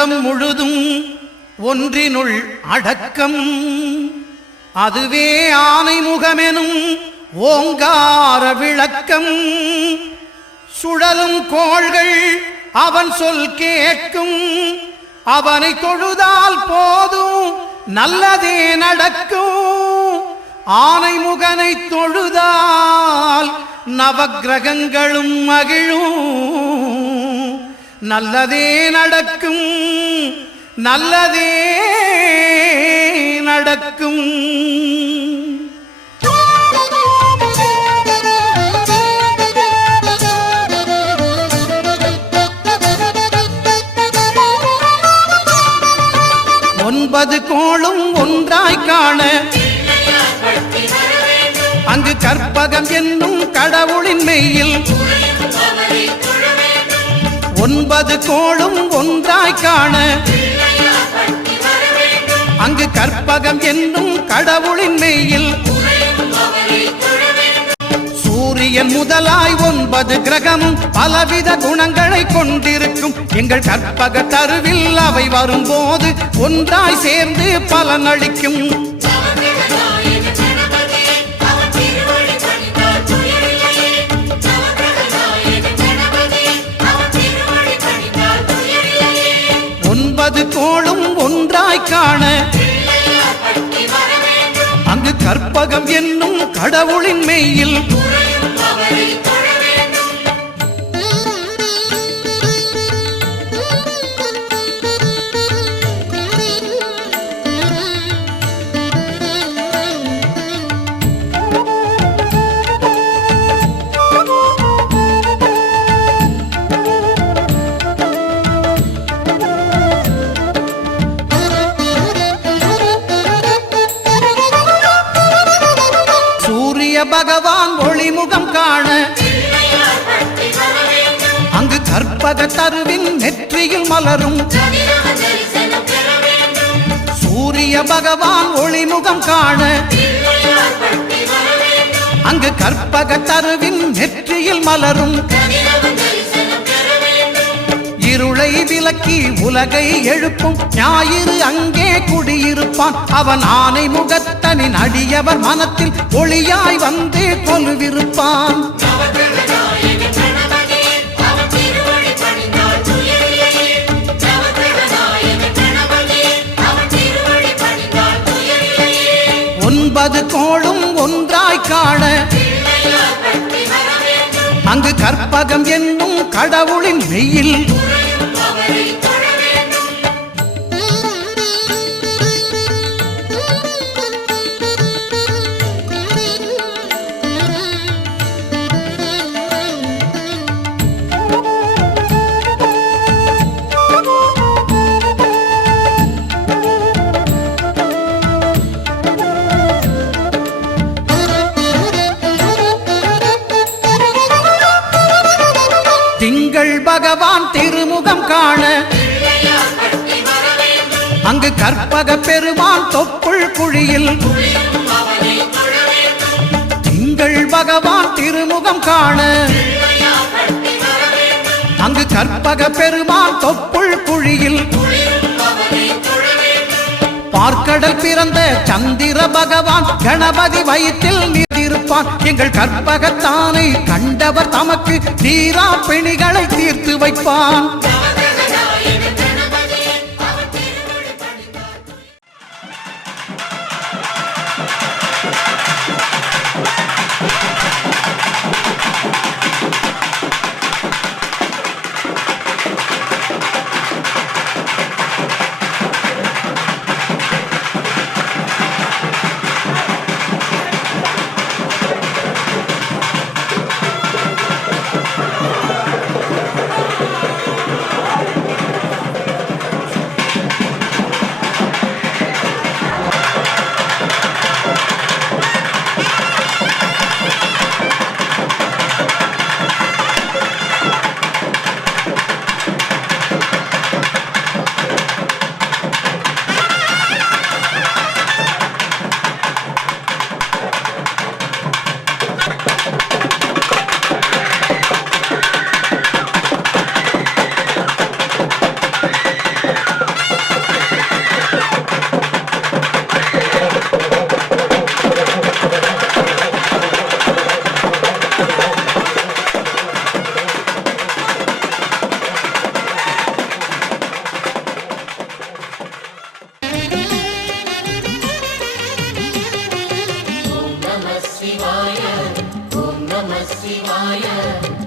அண்டம் முழுதும் ஒன்றினுள் அடக்கம். அதுவே ஆனை முகமெனும் ஓங்கார விளக்கம். சுழலும் கோள்கள் அவன் சொல் கேட்கும். அவனை தொழுதால் போதும் நல்லதே நடக்கும். ஆனை முகனை தொழுதால் நவக்கிரகங்களும் மகிழும். நல்லதே நடக்கும், நல்லதே நடக்கும். ஒன்பது கோளும் ஒன்றாய் காண அங்கு கற்பகம் என்னும் கடவுளின் மெய்யில். ஒன்பது கோளும் ஒன்றாய் காண அங்கு கற்பகம் என்னும் கடவுளின் மெய்யில். சூரியன் முதலாய் 9 கிரகமும் பலவித குணங்களை கொண்டிருக்கும். எங்கள் கற்பக தருவில் அவை வரும்போது ஒன்றாய் சேர்ந்து பலனளிக்கும். ஒன்பது கோளும் ஒன்றாய் காண அங்கு கற்பகம் என்னும் கடவுளின் மெய்யில். பகவான் ஒளிமுகம் காண அங்கு கற்பக தருவின் நெற்றியில் மலரும். சூரிய பகவான் ஒளிமுகம் காண அங்கு கற்பக தருவின் நெற்றியில் மலரும். இருளை விலக்கி உலகை எழுப்பும் ஞாயிறு அங்கே குடியிருப்பான். அவன் ஆனை முகத்தனின் அடியவர் மனத்தில் ஒளியாய் வந்து கொலுவிருப்பான். ஒன்பது கோளும் ஒன்றாய் காண அங்கு கற்பகம் என்னும் கடவுளின் மெய்யில். திங்கள் பகவான் திருமுகம் காண அங்கு கற்பக பெருமான் தொப்புள் குழியில். திங்கள் பகவான் திருமுகம் காண அங்கு கற்பக பெருமான் தொப்புள் குழியில். பார்க்கடல் பிறந்த சந்திர பகவான் கணபதி வயிற்றில் இருப்பான். எங்கள் கற்பகத்தானை கண்டவர் தமக்கு தீரா பிணிகளை தீர்த்து வைப்பான்.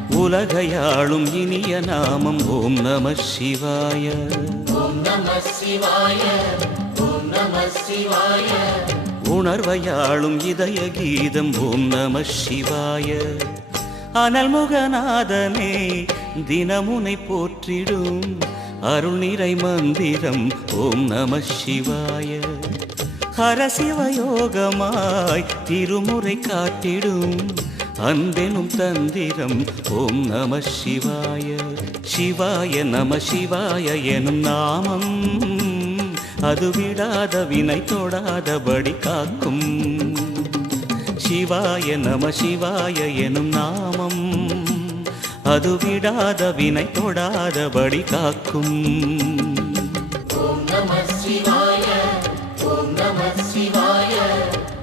உலகையாளும் இனிய நாமம் ஓம் நம சிவாய. உணர்வையாளும் இதய கீதம் ஓம் நம சிவாய. அனல்முகநாதனே தினமுனை போற்றிடும் அருள் நிறை மந்திரம் ஓம் நம சிவாய. ஹரசிவயோகமாய் திருமுறை காட்டிடும் அன்பெனும் தந்திரம் ஓம் நம சிவாய. சிவாய நம சிவாய எனும் நாமம் அது விடாத வினை தொடாதபடி காக்கும். சிவாய நம சிவாய எனும் நாமம் அது விடாத வினை தொடாதபடி காக்கும்.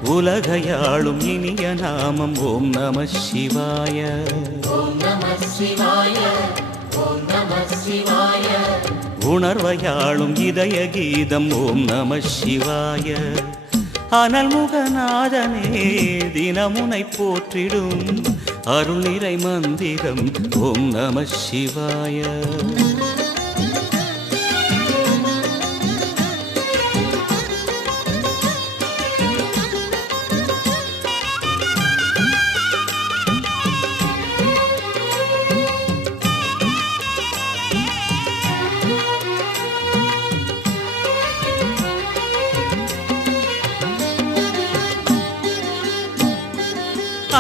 உலகையாளும் இனிய நாமம் ஓம் நம சிவாய. உணர்வையாளும் இதய கீதம் ஓம் நம சிவாய. அனல்முகநாதனே தினமுனை போற்றிடும் அருள் நிறை மந்திரம் ஓம் நம சிவாய.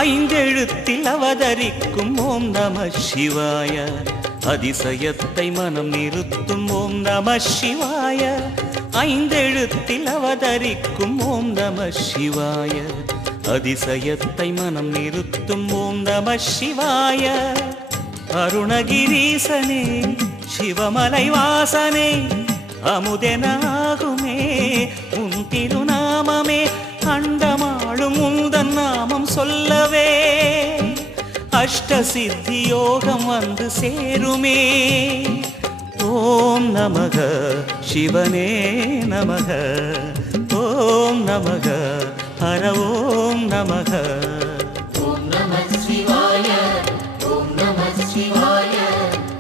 ஐந்தெழுத்தில் அவதரிக்கும் ஓம் நம சிவாய. அதிசயத்தை மனம் நிறுத்தும் ஓம் நம சிவாய. ஐந்தெழுத்தில் அவதரிக்கும் ஓம் நம சிவாய. அதிசயத்தை மனம் நிறுத்தும் ஓம் நம சிவாய. அருணகிரீசனே சிவமலை வாசனே அமுதனாகுமே உன் திருநாமமே. அண்டமாளும் உந்தன் நாமம் சொல்லவே அஷ்ட சித்தி யோகம் வந்து சேருமே. ஓம் நமக சிவனே நமக. ஓம் நமக ஹர ஓம் நமக.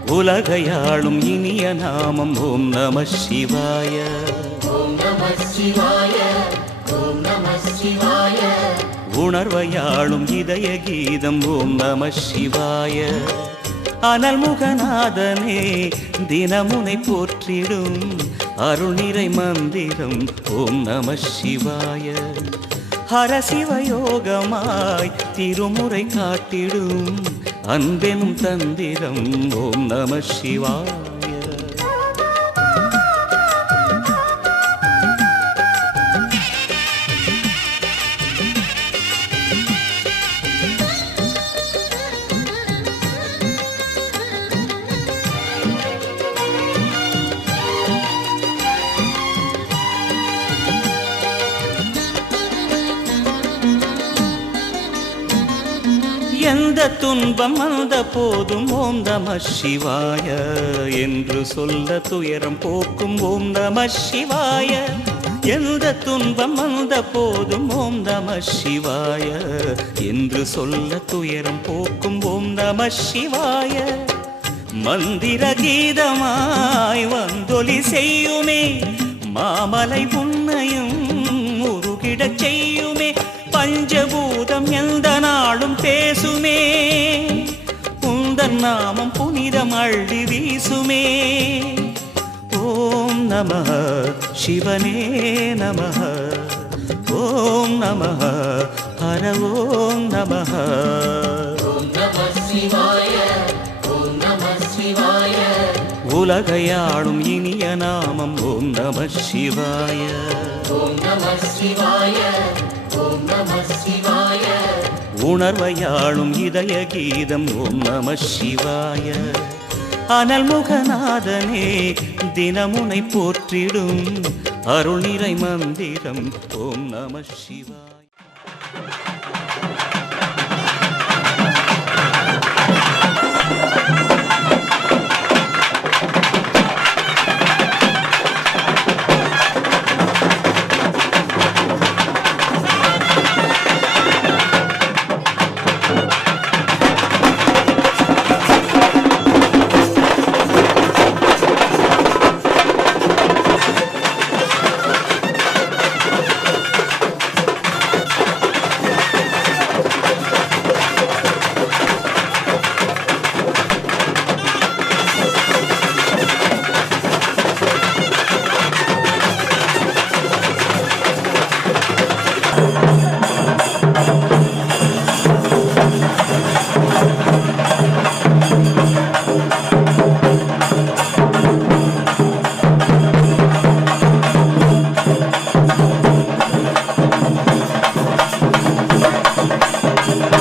உலகையாளும் இனிய நாமம் ஓம் நம சிவாய. உணர்வையாளும் இதய கீதம் ஓம் நம சிவாய. அனல்முகநாதனே தினமுனை போற்றிடும் அருள் நிறை மந்திரம் ஓம் நம சிவாய. ஹரசிவயோகமாய் திருமுறை காட்டிடும் அன்பெனும் தந்திரம் ஓம் நம சிவாய. எந்த துன்பம் வந்த போதும் ஓம் நம சிவாய என்று சொல்ல துயரம் போக்கும் ஓம் நம சிவாய. எந்த துன்பம் வந்த போதும் ஓம் நம சிவாய என்று சொல்ல துயரம் போக்கும் ஓம் நம சிவாய. மந்திர கீதமாய் வந்தொலி செய்யுமே மாமலை புன்னையும் உருகிடச் செய்யுமே. பஞ்சபூதம் எந்த நாளும் பேசுமே உந்தன் நாமம் புனிதம் அள்ளி வீசுமே. ஓம் நம சிவனே நம. ஓம் நம ஹர ஓம் நம. உலகையாளும் இனிய நாமம் ஓம் நம சிவாய. உணர்வையாளும் இதய கீதம் ஓம் நம சிவாய. அனல்முகநாதனே தினமுனை போற்றிடும் அருள் நிறை மந்திரம் ஓம் நம சிவாய. Thank you.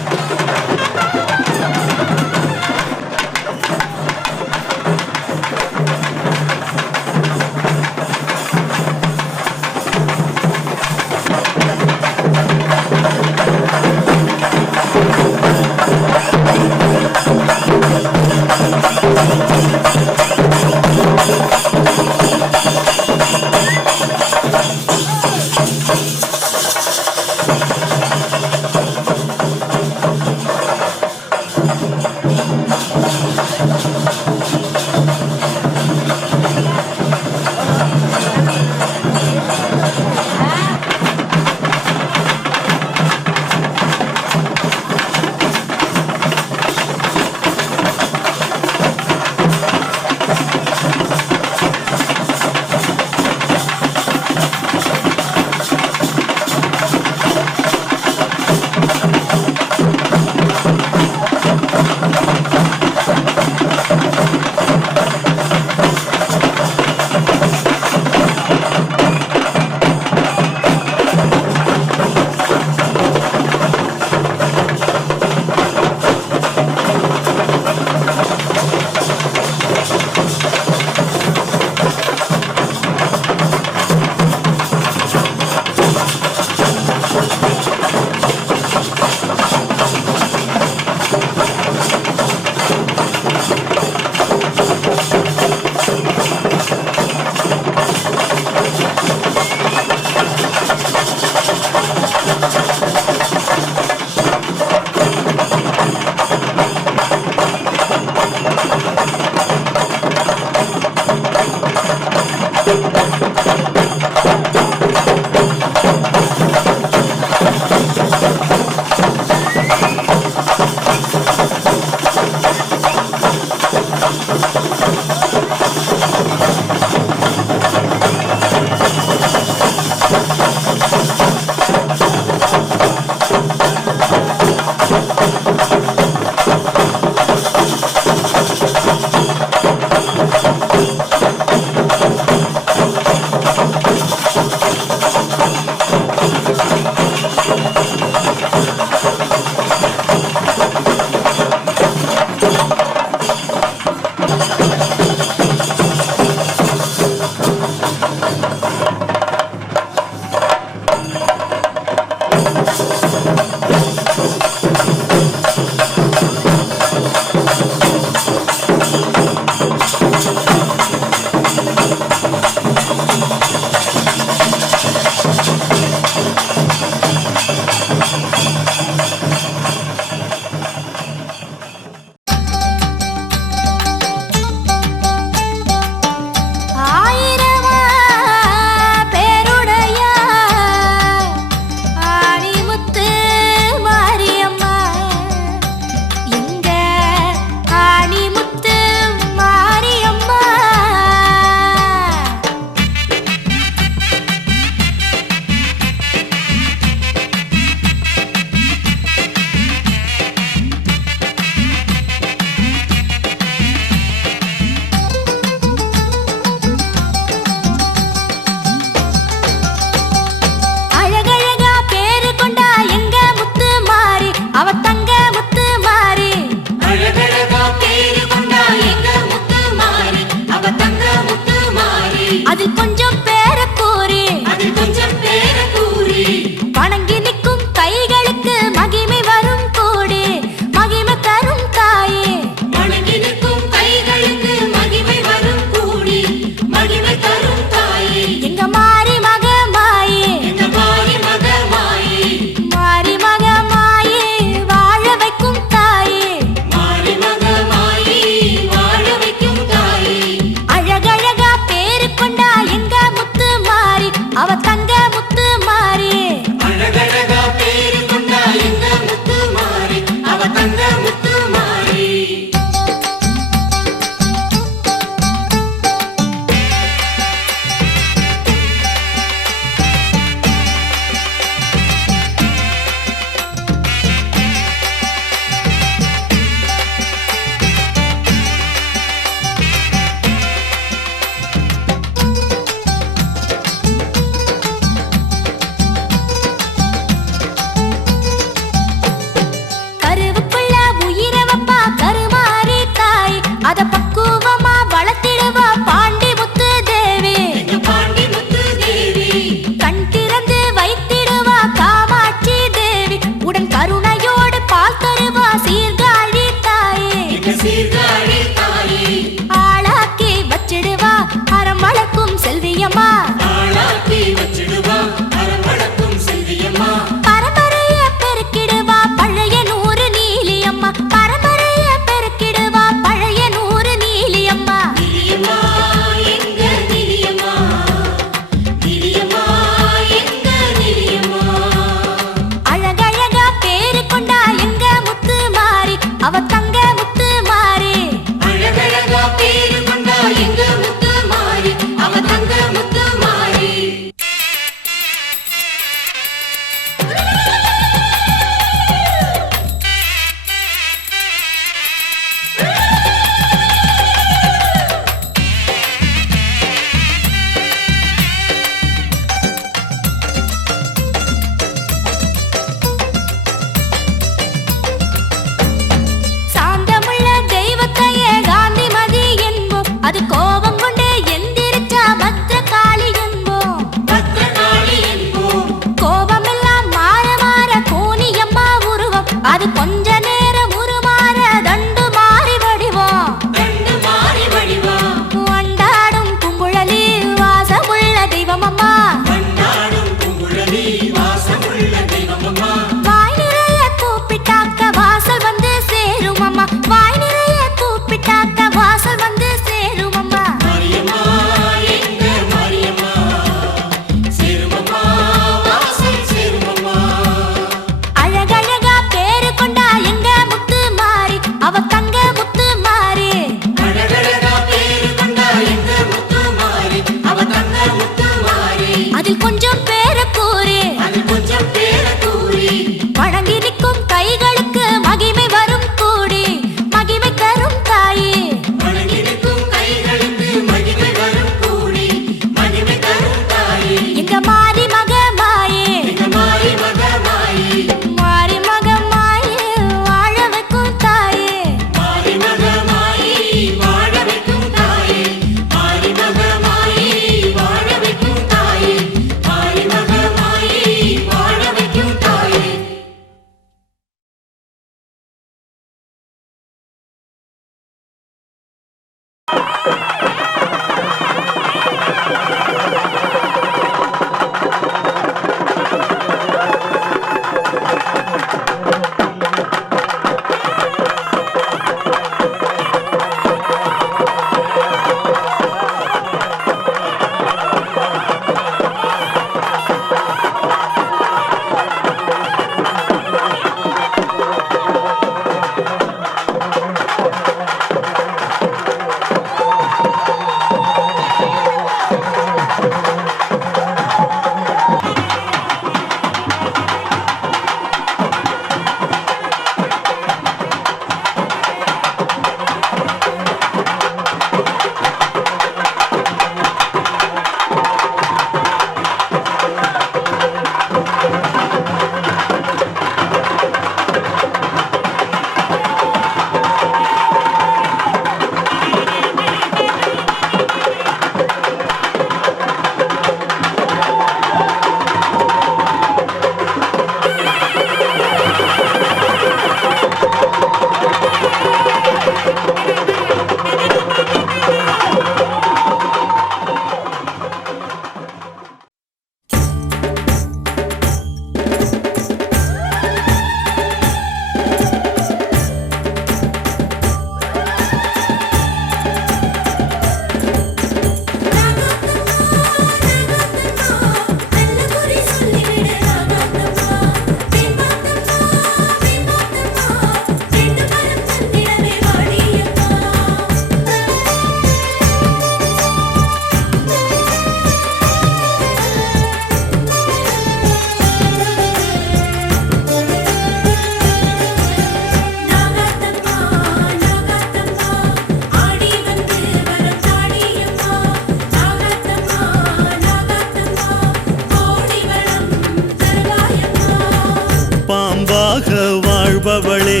வாழ்பவளே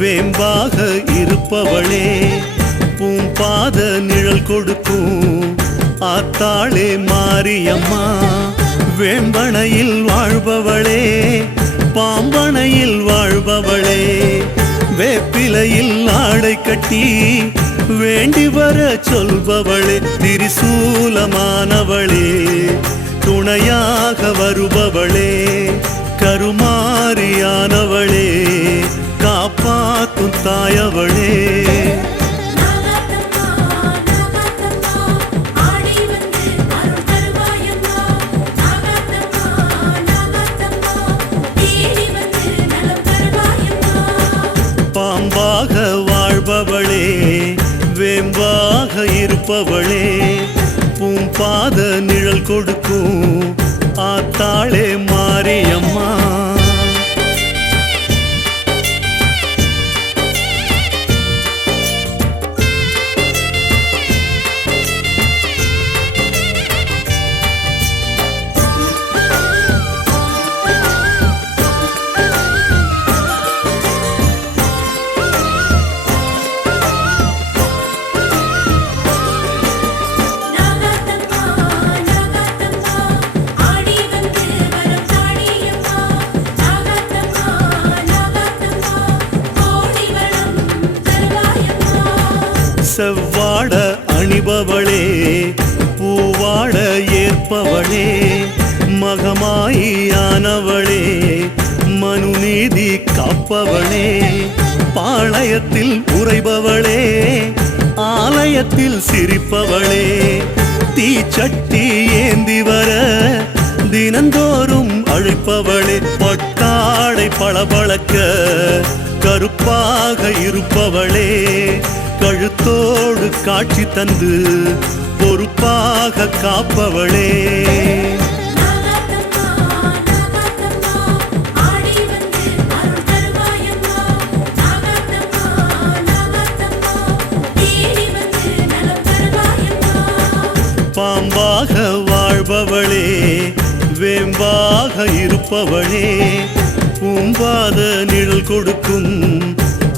வேம்பாக இருப்பவளே பூம்பாத நிழல் கொடுக்கும் ஆத்தாளே மாரியம்மா வேம்பனையில் வாழ்பவளே பாம்பனையில் வாழ்பவளே வேப்பிலையில் ஆடை கட்டி வேண்டி வர சொல்பவளே திரிசூலமானவளே துணையாக வருபவளே கருமாரியானவளே காப்பாத்தும் தாயவளே பாம்பாக வாழ்பவளே வேம்பாக இருப்பவளே பூம்பாத நிழல் கொடுக்கும் ஆத்தாளே மாரியம்மா செவ்வாட அணிபவளே பூவாட ஏற்பவளே மகமாயியானவளே மனுநீதி காப்பவளே பாளையத்தில் உறைபவளே ஆலயத்தில் சிரிப்பவளே தீச்சட்டி ஏந்தி வர தினந்தோறும் அழைப்பவளே பட்டாடை பளபளக்க கருப்பாக இருப்பவளே கழுத்தோடு காட்சி தந்து பொறுப்பாக காப்பவளே பாம்பாக வாழ்பவளே வேம்பாக இருப்பவளே பூம்பாத நிழல் கொடுக்கும்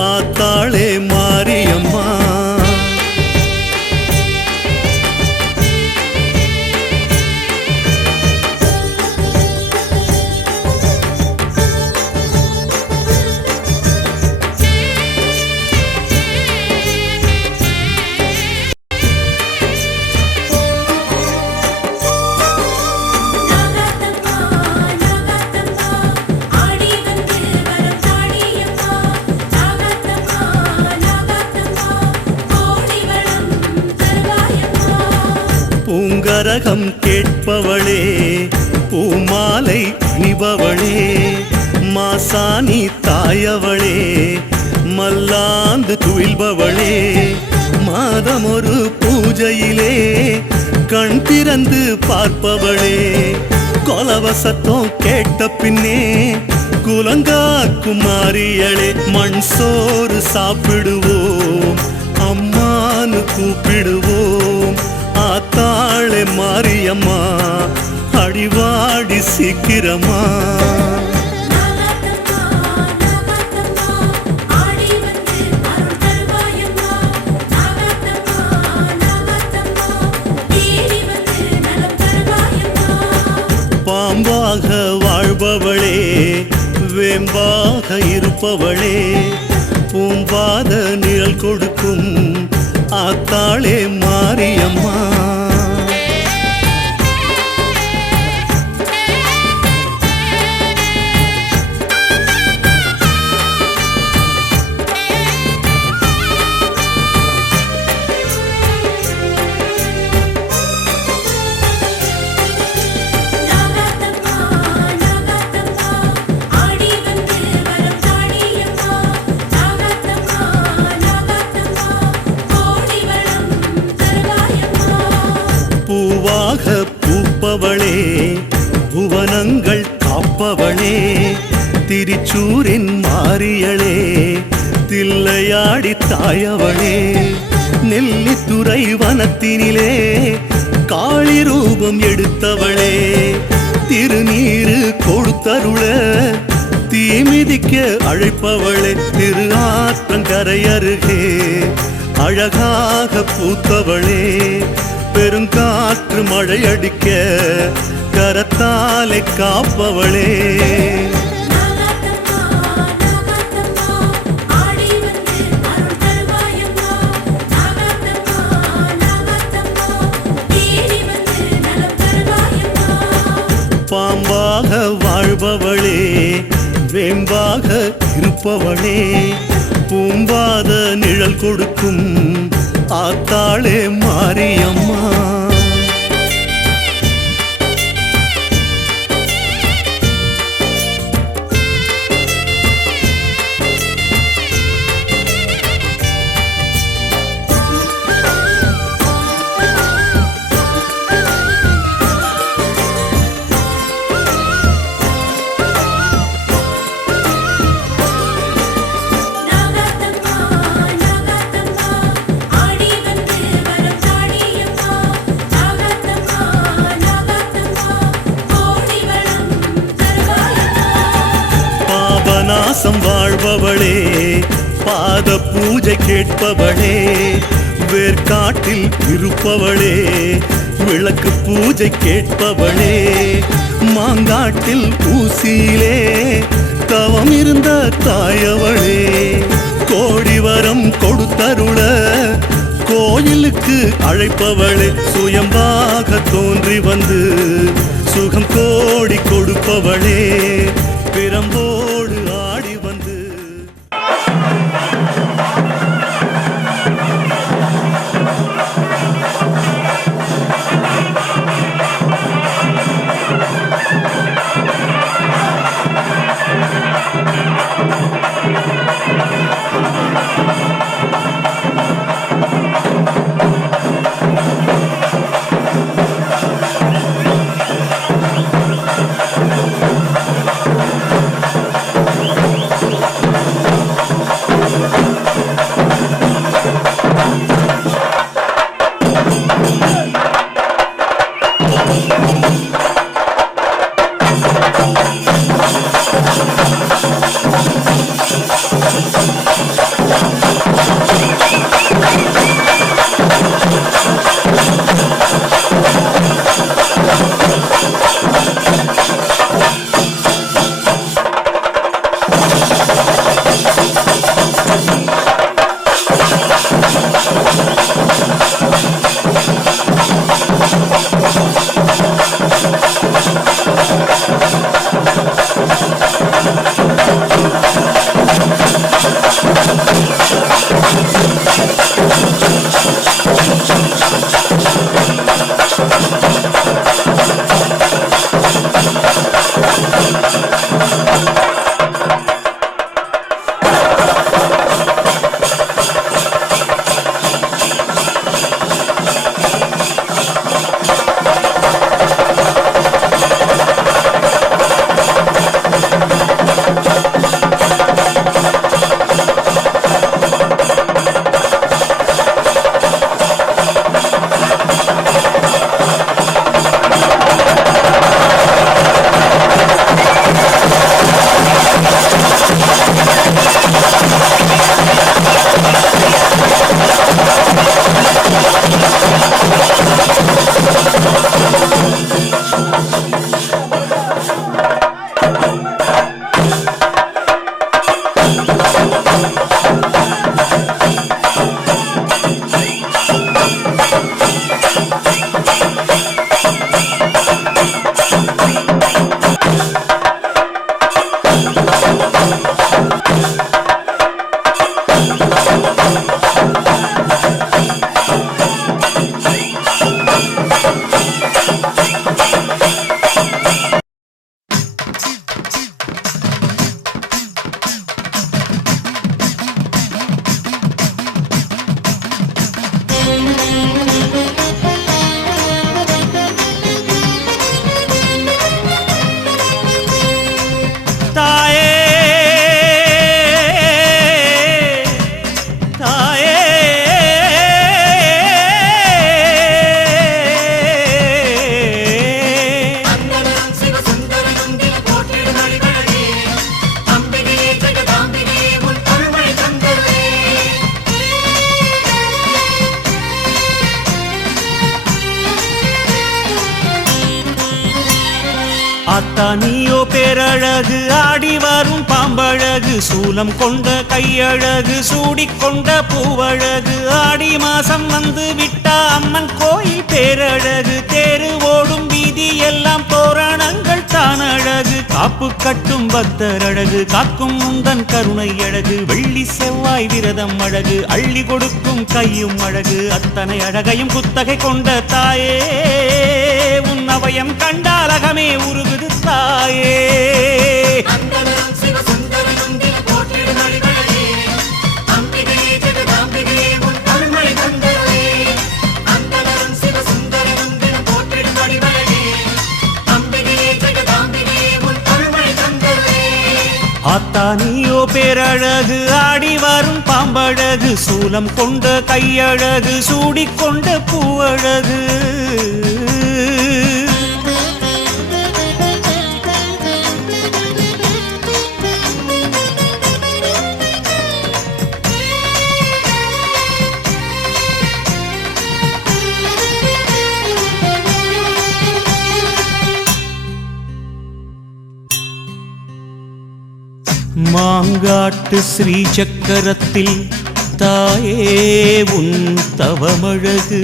ஆத்தாளே மாரியம்மா பூங்கரகம் கேட்பவளே பூமாலை அணிபவளே மாசாணி தாயவளே மல்லாந்து துயில்பவளே மாதமொரு பூஜையிலே கண் திறந்து பார்ப்பவளே கொலவசத்தம் கேட்ட பின்னே குலங்காக்கும் மாரியளே மண் சோறு சாப்பிடுவோம் அம்மானு கூப்பிடுவோம் ஆத்தாளே மாரியம்மா அடிவாடி சீக்கிரமா பாம்பாக வாழ்பவளே வேம்பாக இருப்பவளே பூம்பாத நிழல் கொடுக்கும் ஆத்தாளே மாரியம்மா பூவாக பூப்பவளே புவனங்கள் காப்பவளே திரிச்சூரின் மாரியளே தில்லையாடி தாயவளே நெல்லித்துறை வனத்தினிலே காளி ரூபம் எடுத்தவளே திருநீரு கொடுத்தருள தீ மிதிக்க அழைப்பவளே திரு ஆற்றங்கரை அருகே அழகாக பூத்தவளே பெருங்காற்று மழை அடிக்க கரத்தாலே காப்பவளே பாம்பாக வாழ்பவளே வேம்பாக இருப்பவளே பூம்பாத நிழல் கொடுக்கும் ஆத்தாளே மாரியம்மா பாபநாசம் வாழ்பவளே பாத பூஜை கேட்பவளே வேர்க்காட்டில் இருப்பவளே விளக்கு பூஜை கேட்பவளே மாங்காட்டில் ஊசியிலே தவம் இருந்த தாயவளே கோடி வரம் கொடுத்தருள கோயிலுக்கு அழைப்பவளே சுயம்பாக தோன்றி வந்து சுகம் கோடி கொடுப்பவளே பிரம்போடு ஆடி வந்து ஆத்தா நீயோ பேரழகு ஆடி வரும் பாம்பழகு சூலம் கொண்ட கையழகு சூடிக்கொண்ட பூவழகு ஆடி மாசம் வந்து விட்டா அம்மன் கோயில் பேரழகு தேரு ஓடும் வீதி எல்லாம் தோரணங்கள் தான் அழகு காப்பு கட்டும் பக்தர் அழகு காக்கும் முந்தன் கருணை அழகு வெள்ளி செவ்வாய் விரதம் அழகு அள்ளி கொடுக்கும் கையும் அழகு அத்தனை அழகையும் குத்தகை கொண்ட தாயே உன் அவயம் கண்டால் அகமே உருகுது தாயே ஆத்தா நீயோ பேரழகு ஆடி வரும் பாம்பழகு சூலம் கொண்ட கையழகு சூடிக்கொண்ட பூவழகு மாங்காட்டு ஸ்ரீ சக்கரத்தில் தாயே உன் தவமழகு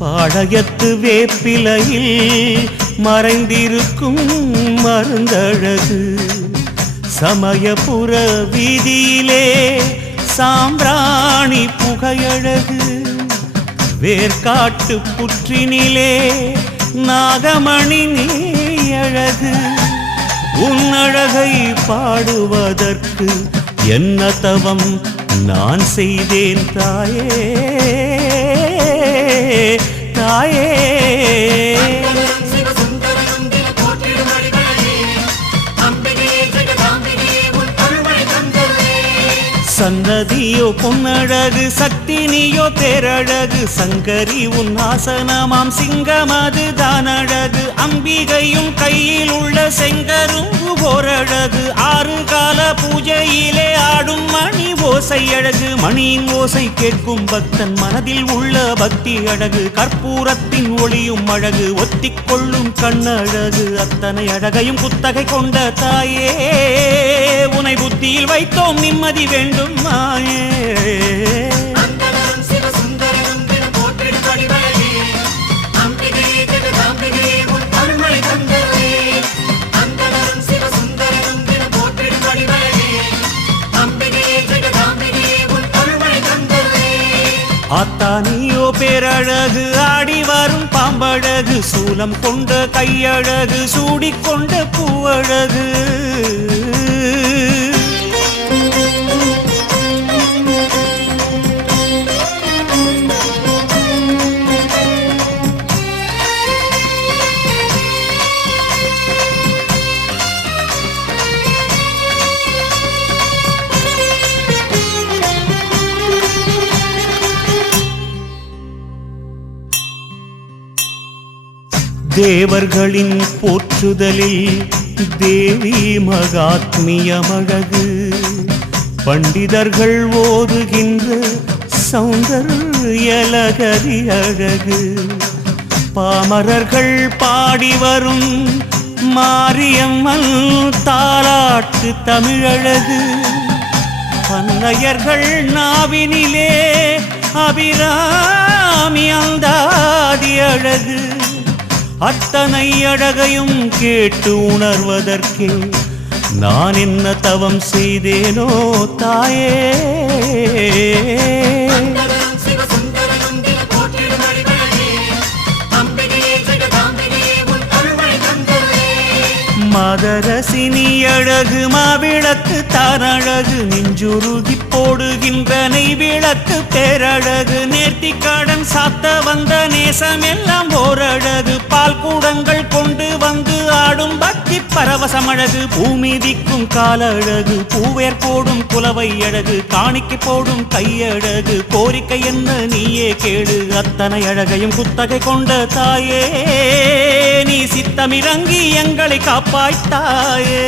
பாளையத்து வேப்பிலையில் மறைந்திருக்கும் மருந்தழகு சமயபுர வீதியிலே சாம்பிராணி புகையழகு வேர்காட்டு புற்றினிலே நாகமணி நீயழகு உன் அழகை பாடுவதற்கு என்ன தவம் நான் செய்தேன் தாயே தாயே சன்னதியோ பொன்னழகு சக்தி நீயோ பேரழகு சங்கரி உன் ஆசனமாம் சிங்கமது தான் அழகு அம்பிகையும் கையில் உள்ள செங்கரும்பு ஓரழகு ஆறு கால பூஜையிலே ஆடும் மணி ஓசை அழகு மணியின் ஓசை கேட்கும் பக்தன் மனதில் உள்ள பக்தி அழகு கற்பூரத்தின் ஒளியும் அழகு ஒத்திக்கொள்ளும் கண்ணழகு அத்தனை அழகையும் குத்தகை கொண்ட தாயே உனை புத்தியில் வைத்தோம் நிம்மதி வேண்டும் மாயே ஆத்தா நீயோ பேரழகு ஆடி வரும் பாம்பழகு சூலம் கொண்ட கையழகு சூடிக்கொண்ட பூவழகு தேவர்களின் போற்றுதலில் தேவி மகாத்மியமழகு பண்டிதர்கள் ஓதுகின்ற சௌந்தர்யலகரி அழகு பாமரர்கள் பாடி வரும் மாரியம்மன் தாலாட்டு தமிழழகு அன்னையர்கள் நாவினிலே அபிராமி அந்தாதி அழகு அத்தனை அழகையும் கேட்டு உணர்வதற்கே நான் என்ன தவம் செய்தேனோ தாயே மதரசினி அழகு மாவிளக்கு தாரழகு நெஞ்சுருகி போடுகின்ற நெய் விளக்கு பேரழகு நேர்த்தி கடன் சாத்த வந்த நேசமெல்லாம் ஓரழகு பால் கூடங்கள் கொண்டு வந்து ஆடும் பக்தி பரவசமழகு பூமிதிக்கும் காலழகு பூவேர் போடும் குலவை அழகு காணிக்கை போடும் கையழகு கோரிக்கை என்ன நீயே கேடு அத்தனை அழகையும் குத்தகை கொண்ட தாயே நீ சித்தமிறங்கி எங்களை காப்பாய்த்தாயே